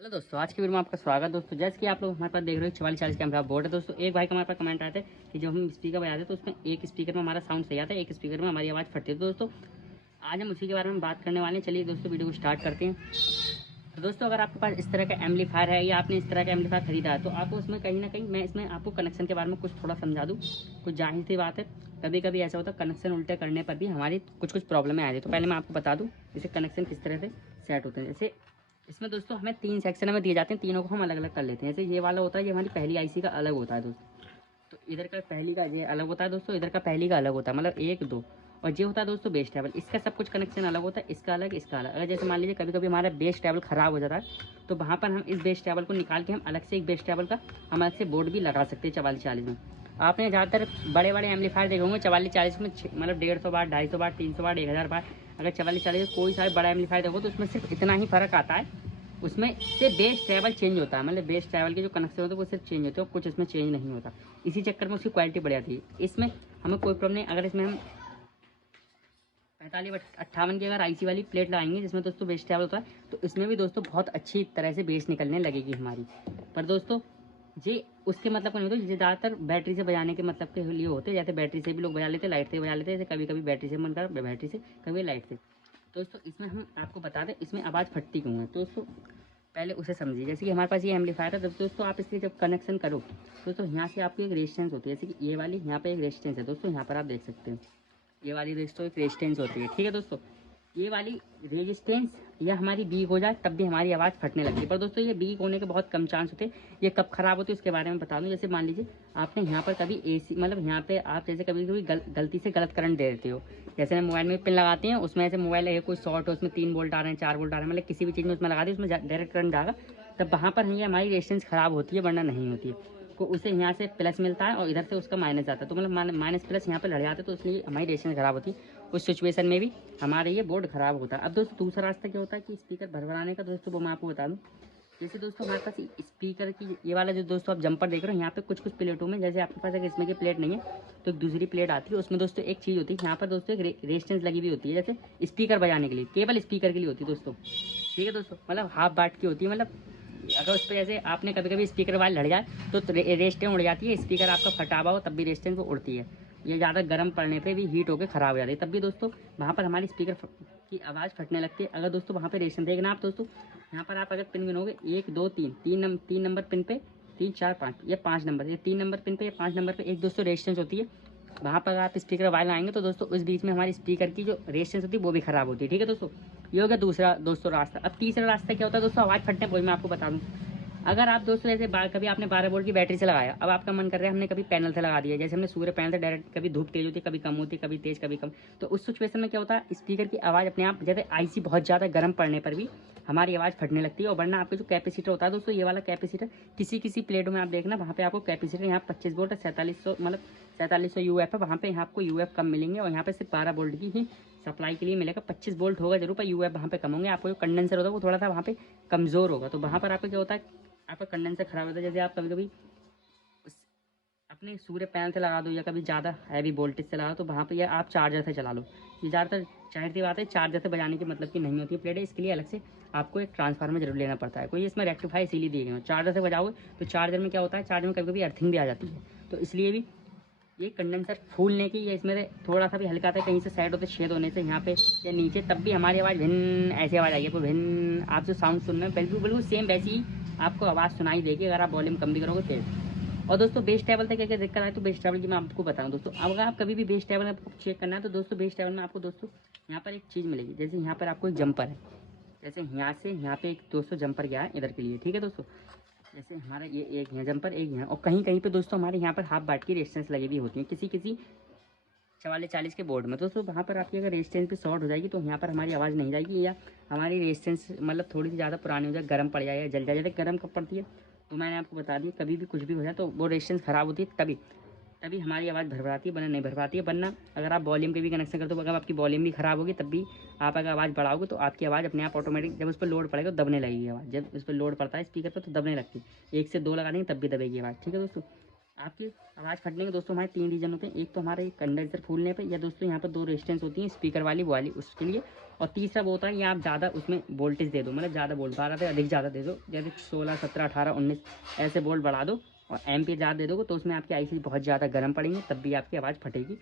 Hello दोस्तों, आज की वीडियो में आपका स्वागत है। दोस्तों जैसे कि आप लोग हमारे पास देख रहे हो 4440 कैमरा बोर्ड है। दोस्तों एक भाई का हमारे पास कमेंट आया था कि जब हम स्पीकर बजाते हैं तो उसमें एक स्पीकर में हमारा साउंड सही आता है, एक स्पीकर में हमारी आवाज़ फटती है। तो दोस्तों आज हम उसी के बारे में बात करने वाले हैं। चलिए दोस्तों वीडियो को स्टार्ट करते हैं। तो दोस्तों अगर आपके पास इस तरह का एम्पलीफायर है या आपने इस तरह का एम्पलीफायर खरीदा है तो आपको उसमें कहीं ना कहीं मैं इसमें आपको कनेक्शन के बारे में कुछ थोड़ा समझा दूँ। कुछ जाहिर सी बात है, कभी कभी ऐसा होता है कनेक्शन उल्टे करने पर भी हमारी कुछ कुछ प्रॉब्लमें आ जाती है। तो पहले मैं आपको बता दूँ जैसे कनेक्शन किस तरह से सेट होते हैं। जैसे इसमें दोस्तों हमें 3 सेक्शन में दिए जाते हैं, तीनों को हम अलग अलग कर लेते हैं। जैसे ये वाला होता है, ये हमारी पहली आईसी का अलग होता है दोस्तों। तो इधर का पहली का ये अलग होता है दोस्तों, इधर का पहली का अलग होता है, मतलब 1 2। और ये होता है दोस्तों बेस टेबल, इसका सब कुछ कनेक्शन अलग होता है, इसका अलग इसका अलग। अगर जैसे मान लीजिए कभी कभी हमारा बेस टेबल खराब हो जाता है तो वहाँ पर हम इस बेस टेबल को निकाल के हम अलग से एक बेस टेबल का हम अलग से बोर्ड भी लगा सकते हैं 4440 में। आपने ज़्यादातर बड़े बड़े एम्पलीफायर देखे होंगे 4440 में, मतलब 150 वाट, 250 वाट, 300 वाट, 1000 वाट। अगर 4440 कोई सा बड़ा एम्पलीफायर देखो तो उसमें सिर्फ इतना ही फर्क आता है, उसमें से बेस ट्रैवल चेंज होता है, मतलब बेस ट्रैवल के जो कनेक्शन होते हैं वो सिर्फ चेंज होते हैं, कुछ इसमें चेंज नहीं होता। इसी चक्कर में उसकी क्वालिटी बढ़ जाती है। इसमें हमें कोई प्रॉब्लम नहीं। अगर इसमें हम 45-58 की अगर आईसी वाली प्लेट लगाएंगे जिसमें दोस्तों बेस ट्रैवल होता है तो इसमें भी दोस्तों बहुत अच्छी तरह से बेस निकलने लगेगी हमारी। पर दोस्तों ये उसके मतलब का नहीं होता, ये ज़्यादातर बैटरी से बजाने के मतलब के लिए होते हैं। जैसे बैटरी से भी लोग बजा लेते हैं, लाइट से बजा लेते हैं। जैसे कभी कभी बैटरी से मन कर बैटरी से, कभी लाइट से। दोस्तों इसमें हम आपको बता दें इसमें आवाज़ फटती क्यों है। तो दोस्तों पहले उसे समझिए। जैसे कि हमारे पास ये एम्पलीफायर है, जब दोस्तों आप इसके जब कनेक्शन करो दोस्तों यहाँ से आपकी एक रेजिस्टेंस होती है। जैसे कि ये वाली यहाँ पे एक रेजिस्टेंस है दोस्तों, यहाँ पर आप देख सकते हैं ये वाली दोस्तों एक रेजिस्टेंस होती है, ठीक है दोस्तों। ये वाली रेजिस्टेंस या हमारी वीक हो जाए तब भी हमारी आवाज़ फटने लगती है। पर दोस्तों ये वीक होने के बहुत कम चांस होते हैं। ये कब खराब होती है उसके बारे में बता दूँ। जैसे मान लीजिए आपने यहाँ पर कभी एसी, मतलब यहाँ पे आप जैसे कभी कभी गलती से गलत करंट दे देते हो। जैसे हम मोबाइल में पिन लगाते हैं, उसमें ऐसे मोबाइल है कोई शॉर्ट हो, उसमें 3 वोल्ट आ रहे हैं, 4 वोल्ट आ रहे हैं, मतलब किसी भी चीज़ में उसमें लगा दी उसमें डायरेक्ट करंट जाएगा, तब वहाँ पर ये हमारी रेजिस्टेंस खराब होती है, वरना नहीं होती है। को उसे यहाँ से प्लस मिलता है और इधर से उसका माइनस आता है, तो मतलब माइनस प्लस यहाँ पे लड़ जाते हैं, तो इसलिए हमारी रेजिस्टेंस खराब होती है। उस सिचुएशन में भी हमारे ये बोर्ड खराब होता है। अब दोस्तों दूसरा रास्ता क्या होता है कि स्पीकर भरभराने का, दोस्तों वो मैं आपको बता दूँ। जैसे दोस्तों हमारे पास स्पीकर की ये वाला जो दोस्तों आप जंपर देख रहे हो, यहाँ पे कुछ कुछ प्लेटों में, जैसे आपके पास अगर इसमें की प्लेट नहीं है तो एक दूसरी प्लेट आती है, उसमें दोस्तों एक चीज़ होती है, यहाँ पर दोस्तों एक रेजिस्टेंस लगी हुई होती है, जैसे स्पीकर बजाने के लिए, केवल स्पीकर के लिए होती है दोस्तों, ठीक है दोस्तों। मतलब हाफ बाट की होती है, मतलब अगर उस पर जैसे आपने कभी कभी स्पीकर वाले लड़ जाए तो रेजिस्टेंस उड़ जाती है, स्पीकर आपका फटा हुआ हो तब भी रेजिस्टेंस वो उड़ती है। ये ज़्यादा गर्म पड़ने पे भी हीट होकर ख़राब हो जाती है, तब भी दोस्तों वहाँ पर हमारी स्पीकर की आवाज़ फटने लगती है। अगर दोस्तों वहाँ पे रेजिस्टेंस देखना आप दोस्तों, यहाँ पर आप अगर पिन गिनोगे 1 2 3, 3 नंबर पिन पे 3 4 5, ये 5 नंबर, ये 3 नंबर पिन पे, ये 5 नंबर पे एक दोस्तों रेजिस्टेंस होती है। वहाँ पर आप स्पीकर वायर लाएंगे तो दोस्तों उस बीच में हमारी स्पीकर की जो रेजिस्टेंस होती है वो भी खराब होती है, ठीक है दोस्तों। ये हो गया दूसरा दोस्तों रास्ता। अब तीसरा रास्ता क्या होता है दोस्तों आवाज़ फटने पर, मैं आपको बता दूँ। अगर आप दोस्तों जैसे कभी आपने 12 वोल्ट की बैटरी से लगाया, अब आपका मन कर रहा है हमने कभी पैनल से लगा दिया, जैसे हमने सूर्य पैनल से डायरेक्ट, कभी धूप तेज होती है, कभी कम होती है, कभी तेज कभी कम, तो उस सिचुएशन में क्या होता है स्पीकर की आवाज़ अपने आप, जैसे आईसी बहुत ज़्यादा गर्म पड़ने पर भी हमारी आवाज़ फटने लगती है। और वरना आपका जो कैपेसिटर होता है दोस्तों, ये वाला कैपेसिटर किसी किसी प्लेटों में आप देखना वहाँ पे आपको कैपेसिटर यहाँ 25 वोल्ट 4700, मतलब 4700 यूएफ है, वहाँ पे यहाँ आपको यूएफ कम मिलेंगे और यहाँ पे सिर्फ 12 वोल्ट की ही सप्लाई के लिए मिलेगा। 25 वोल्ट होगा जरूर पर यूएफ वहाँ पे कम होंगे। आपको जो कंडेंसर होता है वो थोड़ा सा वहाँ पे कमज़ोर होगा, तो वहाँ पर आपका क्या होता है आपका कंडेंसर खराब होता है। जैसे आप कभी कभी अपने सूर्य पैनल से लगा दो या कभी ज़्यादा हैवी वोल्टेज से लगा दो तो वहाँ पे या आप चार्जर से चला लो। ये ज़्यादातर जाहिर सी बात है चार्जर से बजाने के मतलब की नहीं होती है प्लेट है, इसके लिए अलग से आपको एक ट्रांसफार्मर जरूर लेना पड़ता है। कोई इसमें रेक्टिफाई इसीलिए दिए गए हो, चार्जर से बजाओगे तो चार्जर में क्या होता है, चार्जर में कभी कभी अर्थिंग भी आ जाती है, तो इसलिए भी ये कंडेंसर फूलने की या इसमें थोड़ा सा भी हल्का था कहीं से साइड होते छेद होने से यहाँ पे या नीचे, तब भी हमारी आवाज़ भिन्न ऐसी आवाज़ आएगी। आपको भिन्न आप जो साउंड सुन रहे हैं बिल्कुल बिल्कुल सेम वैसी ही आपको आवाज़ सुनाई देगी अगर आप वॉल्यूम कम भी करोगे फिर। और दोस्तों बेस टेबल से क्या क्या दिक्कत आए तो बेस टेबल की मैं आपको बताऊँ दोस्तों। अब अगर आप कभी भी बेस टेबल आपको चेक करना है तो दोस्तों बेस टेबल में आपको दोस्तों यहाँ पर एक चीज़ मिलेगी। जैसे यहाँ पर आपको एक जंपर है, जैसे यहाँ से यहाँ पे एक दोस्तों जंपर गया है इधर के लिए, ठीक है दोस्तों। जैसे हमारा ये एक है जंपर, एक है, और कहीं कहीं पे दोस्तों हमारे यहाँ पर हाफ बाट की रेजिस्टेंस लगी हुई होती है किसी किसी 4440 के बोर्ड में। दोस्तों वहाँ पर आपकी अगर रेजिस्टेंस भी शॉर्ट हो जाएगी तो यहाँ पर हमारी आवाज़ नहीं जाएगी, या हमारी रेजिस्टेंस मतलब थोड़ी सी ज़्यादा पुरानी हो जाए, गर्म पड़ जाए या जल जाए। जैसे गर्म कब पड़ती है तो मैंने आपको बता दिया, कभी भी कुछ भी हो जाए तो वो रेजिस्टेंस ख़राब होती है, तभी तभी हमारी आवाज़ भरभराती है, वरना नहीं भरभराती है। वरना अगर आप वॉल्यूम के भी कनेक्शन करते हो, अगर आपकी वॉल्यूम भी ख़राब होगी तब भी आप अगर आवाज़ बढ़ाओगे तो आपकी आवाज़ अपने आप ऑटोमेटिक जब उस पर लोड पड़ेगा तो दबने लगेगी आवाज़। जब उस पर लोड पड़ता है स्पीकर पर तो दबने लगती है, 1 से 2 लगा देंगे तब भी दबेगी आवाज़, ठीक है दोस्तों। आपकी आवाज़ फटने के दोस्तों हमारे 3 रीज़न होते हैं। एक तो हमारे कंडेंसर फूलने पे, या दोस्तों यहाँ पर 2 रेजिस्टेंस होती हैं स्पीकर वाली, वो वाली उसके लिए। और तीसरा वो होता है, या आप ज़्यादा उसमें वोल्टेज दे दो, मतलब ज़्यादा वोल्ट 12 से अधिक ज़्यादा दे दो, जैसे 16 17 18 19 ऐसे वोल्ट बढ़ा दो और एम्पियर ज़्यादा दे दोगे तो उसमें आपकी आईसी बहुत ज़्यादा गर्म पड़ेंगे, तब भी आपकी आवाज़ फटेगी।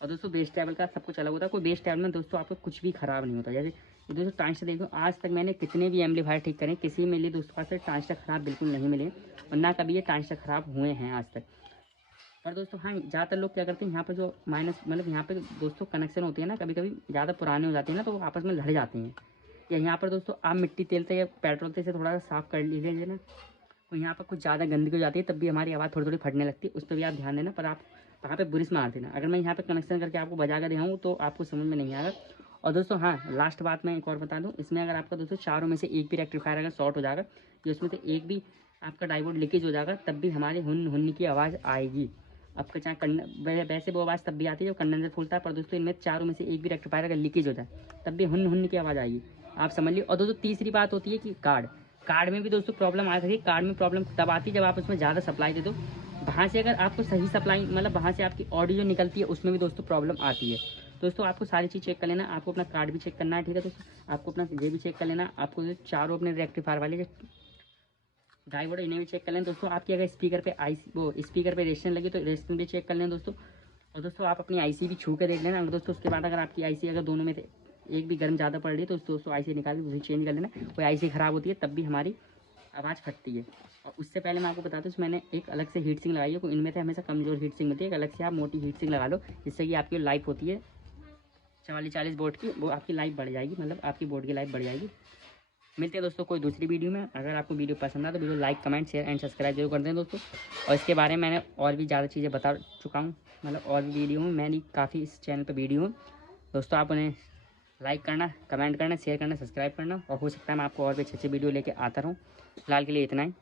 और दोस्तों बेस टेबल का सब कुछ अलग होता है। कोई बेस टेबल में दोस्तों आपको कुछ भी ख़राब नहीं होता। जैसे ये दोस्तों ट्रांजिस्टर देखो, आज तक मैंने कितने भी एम्पलीफायर ठीक करें, किसी में लिए दोस्तों पास ट्रांजिस्टर ख़राब बिल्कुल नहीं मिले, और ना कभी ये ट्रांजिस्टर ख़राब हुए हैं आज तक। पर दोस्तों हाँ, ज़्यादातर लोग क्या करते हैं, यहाँ पर जो माइनस मतलब यहाँ पे दोस्तों कनेक्शन होते हैं ना, कभी कभी ज़्यादा पुराने हो जाते हैं ना, तो वो आपस में लड़ जाते हैं। या यहाँ पर दोस्तों आप मिट्टी तेल से या पेट्रोल तेल से थोड़ा सा साफ़ कर लीजिए ना, तो यहाँ पर कुछ ज़्यादा गंदगी हो जाती है, तब भी हमारी आवाज़ थोड़ी थोड़ी फटने लगती है। उस पर भी आप ध्यान देना, पर आप वहाँ पे बुरिस मार देना। अगर मैं यहाँ पे कनेक्शन करके आपको बजा कर दिखाऊँ तो आपको समझ में नहीं आएगा। और दोस्तों हाँ, लास्ट बात मैं एक और बता दूँ, इसमें अगर आपका दोस्तों चारों में से एक भी रेक्टिफायर अगर शॉर्ट हो जाएगा, या उसमें से एक भी आपका डायोड लीकेज हो जाएगा, तब भी हमारी हुन हुन्नी की आवाज़ आएगी। आपका चाहे वैसे वो आवाज़ तब भी आती है जो कंडेंसर फूलता है, पर दोस्तों इनमें चारों में से एक भी रेक्टिफायर अगर लीकेज हो जाए, तब भी हुन हुन्नी की आवाज़ आएगी, आप समझ लीजिए। और दोस्तों तीसरी बात होती है कि कार्ड में भी दोस्तों प्रॉब्लम आ सकती है। कार्ड में प्रॉब्लम तब आती है जब आप उसमें ज़्यादा सप्लाई दे दो, वहाँ से अगर आपको सही सप्लाई मतलब वहाँ से आपकी ऑडियो जो निकलती है उसमें भी दोस्तों प्रॉब्लम आती है। दोस्तों आपको सारी चीज़ चेक कर लेना, आपको अपना कार्ड भी चेक करना है, ठीक है दोस्तों, आपको अपना ये भी चेक कर लेना, आपको जो चारों अपने रेक्टिफायर वाले डायोड इन्हें भी चेक कर लें दोस्तों। आपकी अगर स्पीकर पे वो स्पीकर पे रेजिस्टेंस लगी तो रेजिस्टेंस भी चेक कर लें दोस्तों। और दोस्तों आप अपनी आईसी भी छू के देख लेना। अगर दोस्तों उसके बाद अगर आपकी आईसी अगर दोनों में से एक भी गर्म ज़्यादा पड़ रही है तो दोस्तों आईसी निकाल के दूसरी चेंज कर लेना। कोई आईसी ख़राब होती है तब भी हमारी आवाज़ फटती है। और उससे पहले मैं आपको बता दूँ, मैंने एक अलग से हीट सिंक लगाई है। इनमें से हमेशा कमज़ोर हीट सिंक मिलती है, एक अलग से आप मोटी हीट सिंक लगा लो, जिससे कि आपकी लाइफ होती है 40 वोल्ट की, वो आपकी लाइफ बढ़ जाएगी, मतलब आपकी बोर्ड की लाइफ बढ़ जाएगी। मिलते हैं दोस्तों कोई दूसरी वीडियो में। अगर आपको वीडियो पसंद आए तो video like comment share and subscribe जरूर कर दें दोस्तों। और इसके बारे में मैंने और भी ज़्यादा चीज़ें बता चुका हूँ, मतलब और भी वीडियो में मैंने काफ़ी इस चैनल पर वीडियो हूँ दोस्तों। आप उन्हें लाइक करना, कमेंट करना, शेयर करना, सब्सक्राइब करना, और हो सकता है मैं आपको और भी अच्छे अच्छे वीडियो लेके आता रहूँ। फिलहाल के लिए इतना ही।